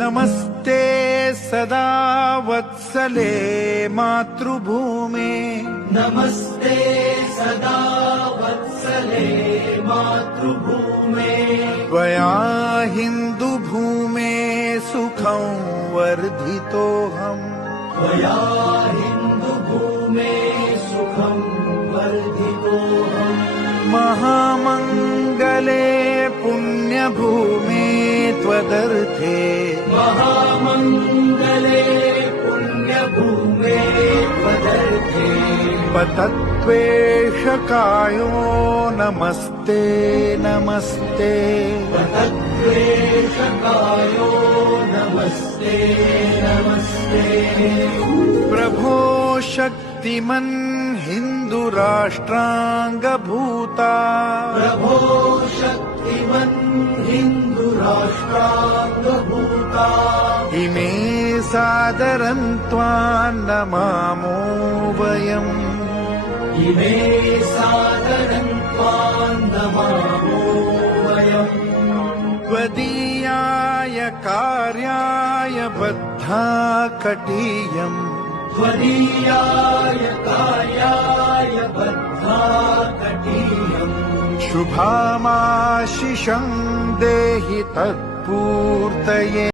नमस्ते सदा वत्सले मातृभूमे नमस्ते सदा वत्सले मातृभूमे त्वया हिन्दुभूमे सुखं वर्धितोऽहम् त्वया हिन्दुभूमे सुखं वर्धितोऽहम् महामङ्गले पुण्यभूमे त्वदर्थे महामङ्गले पुण्यभूमे त्वदर्थे पतत्वेषकायो नमस्ते नमस्ते पतत्वेषकायो नमस्ते नमस्ते प्रभो शक्तिमन् हिन्दुराष्ट्राङ्गभूता प्रभो शक्तिमन् हिन्दुराष्ट्राङ्गभूता इमे सादरं त्वां नमामो वयम् इमे सादरं त्वां नमामो वयम् त्वदीयाय कार्याय बद्धा कटीयम् त्वदीयाय कार्याय बद्धा कटीयम् शुभामाशिषं देहि तत्पूर्तये।